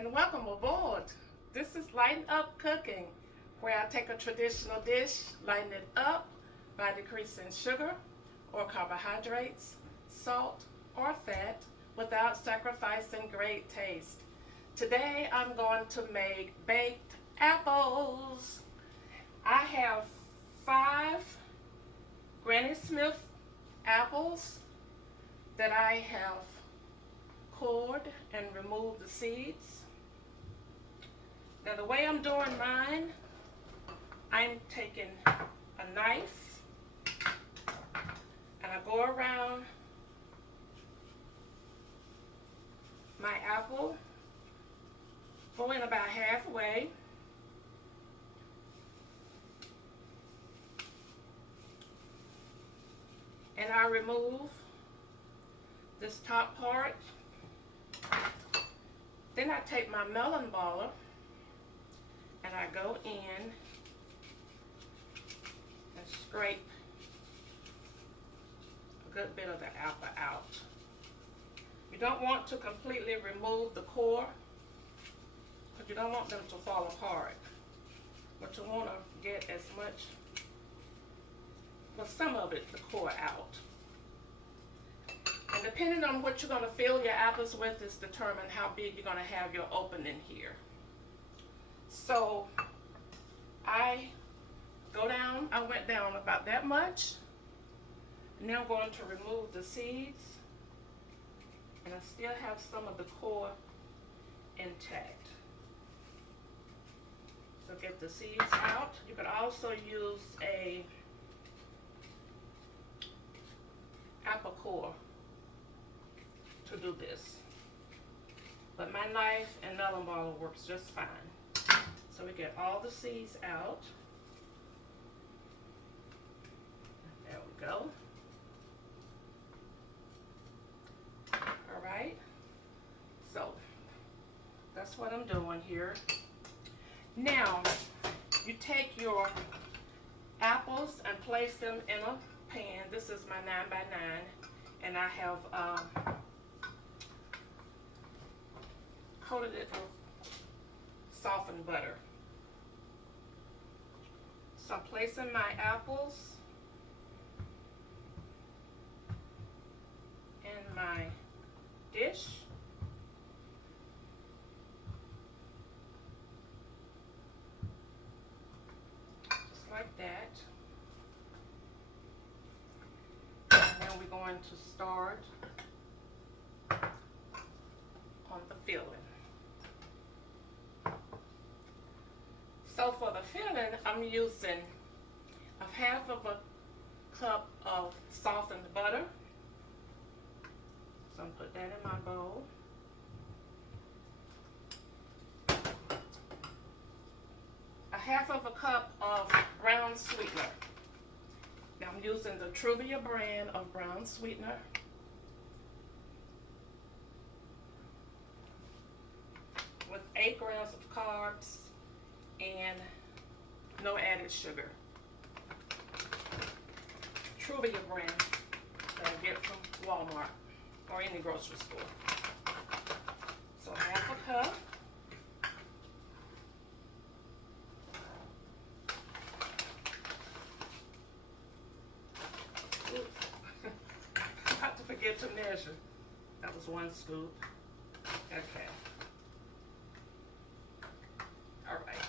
and welcome aboard. This is Lighten Up Cooking, where I take a traditional dish, lighten it up by decreasing sugar or carbohydrates, salt or fat without sacrificing great taste. Today I'm going to make baked apples. I have 5 Granny Smith apples that I have cored and removed the seeds. Now the way I'm doing mine, I'm taking a knife and I go around my apple, go in about halfway, and I remove this top part. Then I take my melon baller and I go in and scrape a good bit of the apple out. You don't want to completely remove the core because you don't want them to fall apart. But you want to get as much, well, some of it, the core out. And depending on what you're going to fill your apples with is determine how big you're going to have your opening here. So I went down about that much. Now I'm going to remove the seeds. And I still have some of the core intact. So get the seeds out. You could also use a apple core to do this, but my knife and melon baller works just fine. So we get all the seeds out. There we go. All right, so that's what I'm doing here. Now you take your apples and place them in a pan. This is my 9x9, and I have coated it with softened butter. So I'm placing my apples in my dish. Just like that. And then we're going to start on the filling. So for the filling, I'm using a half of a cup of softened butter. So I'm put that in my bowl. A half of a cup of brown sweetener. Now I'm using the Truvia brand of brown sweetener. With 8 grams of carbs and no added sugar. Truvia brand that I get from Walmart or any grocery store. So half a cup. Not to forget to measure. That was 1 scoop. Okay. All right.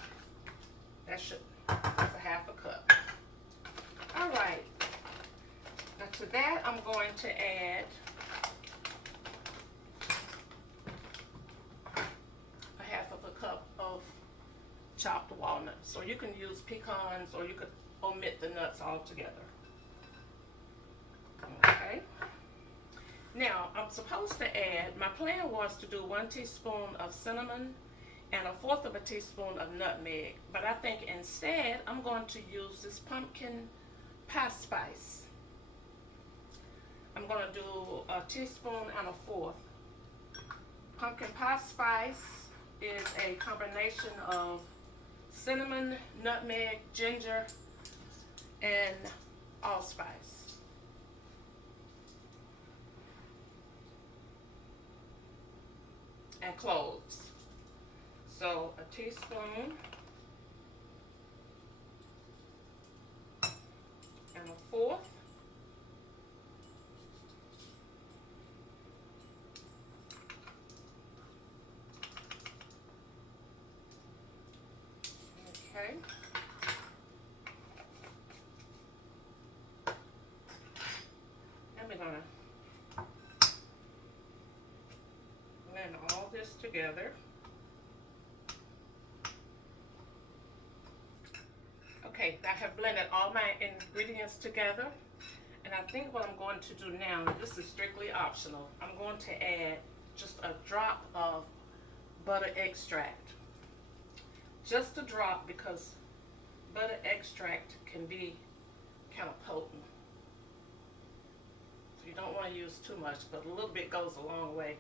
That's a half a cup. All right. Now to that, I'm going to add a half of a cup of chopped walnuts. So you can use pecans or you could omit the nuts altogether. Okay. Now I'm supposed to add, my plan was to do 1 teaspoon of cinnamon and 1/4 of a teaspoon of nutmeg, but I think instead I'm going to use this pumpkin pie spice. I'm going to do 1 teaspoon and 1/4. Pumpkin pie spice is a combination of cinnamon, nutmeg, ginger, and allspice. and cloves. So a teaspoon and a fourth. Okay. And we're gonna blend all this together. Okay, I have blended all my ingredients together, and I think what I'm going to do now, this is strictly optional, I'm going to add just a drop of butter extract. Just a drop, because butter extract can be kind of potent. So you don't want to use too much, but a little bit goes a long way.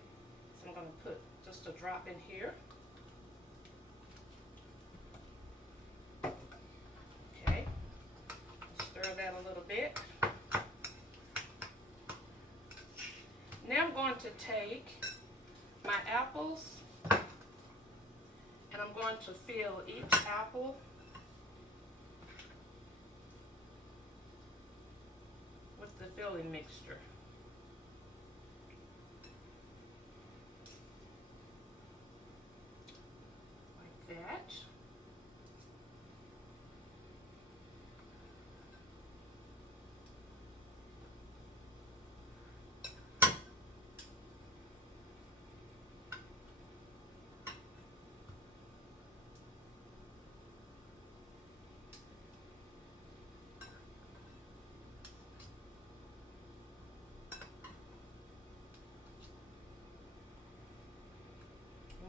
So I'm going to put just a drop in here. Okay, stir that a little bit. Now I'm going to take my apples and I'm going to fill each apple with the filling mixture. Like that.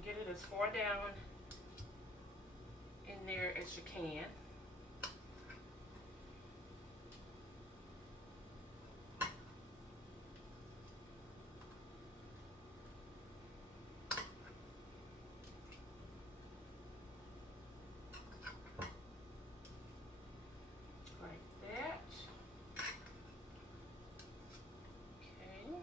Get it as far down in there as you can. Like that. Okay.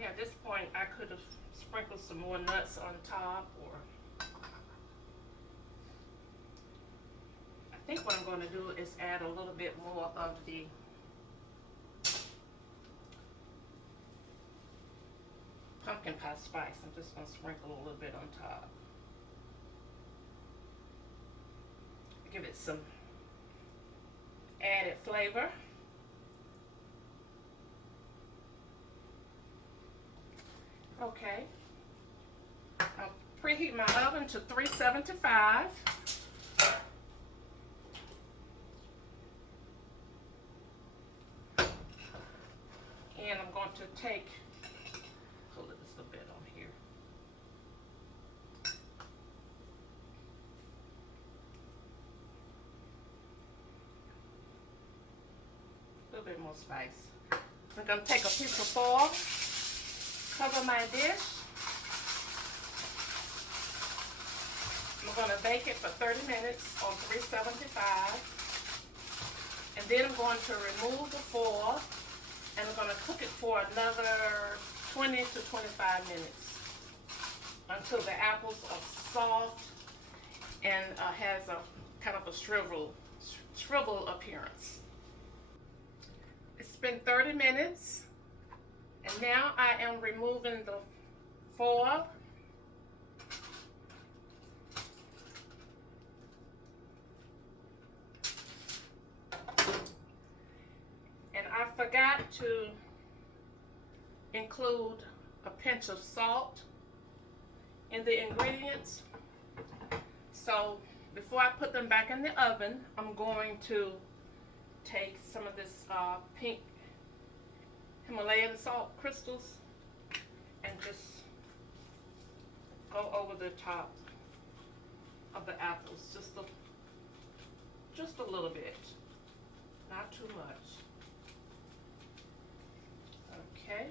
Yeah, at this point I could have sprinkled some more nuts on top, or I think what I'm going to do is add a little bit more of the pumpkin pie spice. I'm just going to sprinkle a little bit on top. Give it some added flavor. Okay. I'll preheat my oven to 375. And I'm going to take, hold it just a bit on here. A little bit more spice. I'm going to take a piece of foil, cover my dish. I'm going to bake it for 30 minutes on 375. And then I'm going to remove the foil and I'm going to cook it for another 20 to 25 minutes until the apples are soft and has a kind of a shrivel appearance. It's been 30 minutes and now I am removing the foil. And I forgot to include a pinch of salt in the ingredients. So before I put them back in the oven, I'm going to take some of this pink Himalayan salt crystals and just go over the top of the apples, just a little bit, not too much. Okay.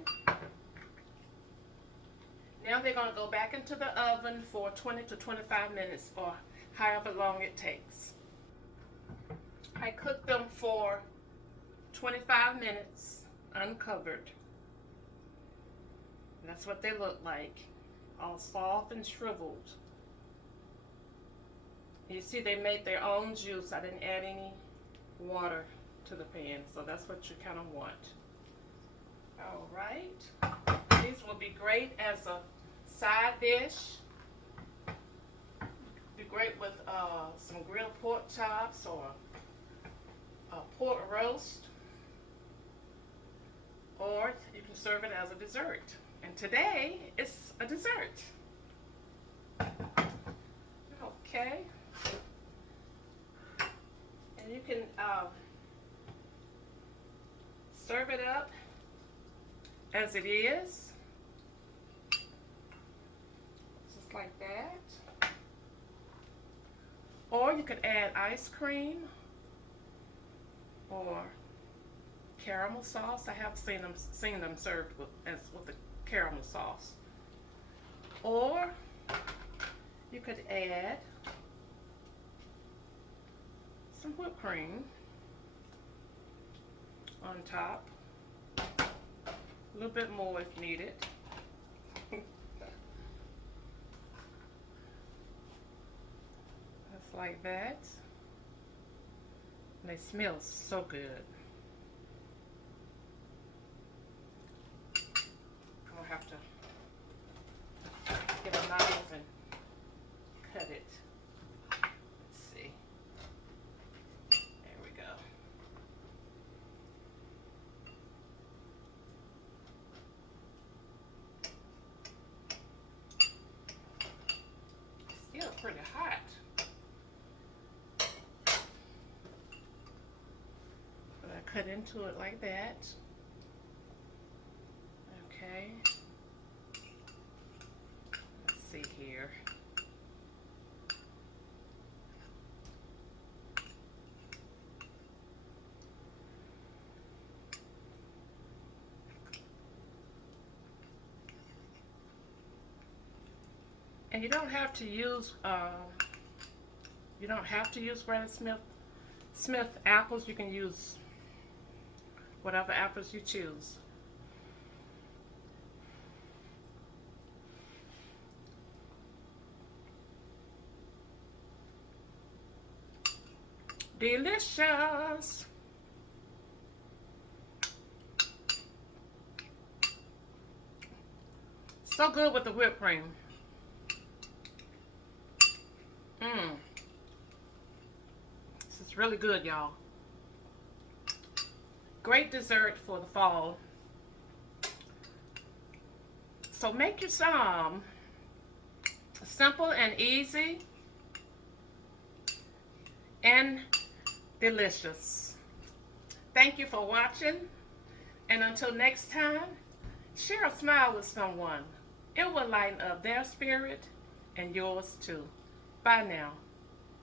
Now they're going to go back into the oven for 20 to 25 minutes or however long it takes. I cooked them for 25 minutes uncovered. And that's what they look like, all soft and shriveled. You see, they made their own juice. I didn't add any water to the pan, so that's what you kind of want. All right. These will be great as a side dish. Be great with some grilled pork chops or a pork roast, or you can serve it as a dessert. And today it's a dessert. Okay. And you can serve it up as it is, just like that. Or you could add ice cream or caramel sauce. I have seen them served with the caramel sauce. Or you could add some whipped cream on top. A little bit more if needed. Just like that. And they smell so good. I'll have to get a knife and cut it. Let's see. There we go. Still pretty hot. But I cut into it like that. Okay. Let's see here. And you don't have to use Granny Smith apples. You can use whatever apples you choose. Delicious. So good with the whipped cream. This is really good, y'all. Great dessert for the fall. So make your some. Simple and easy and delicious. Thank you for watching, and until next time, share a smile with someone. It will lighten up their spirit and yours too. Bye now.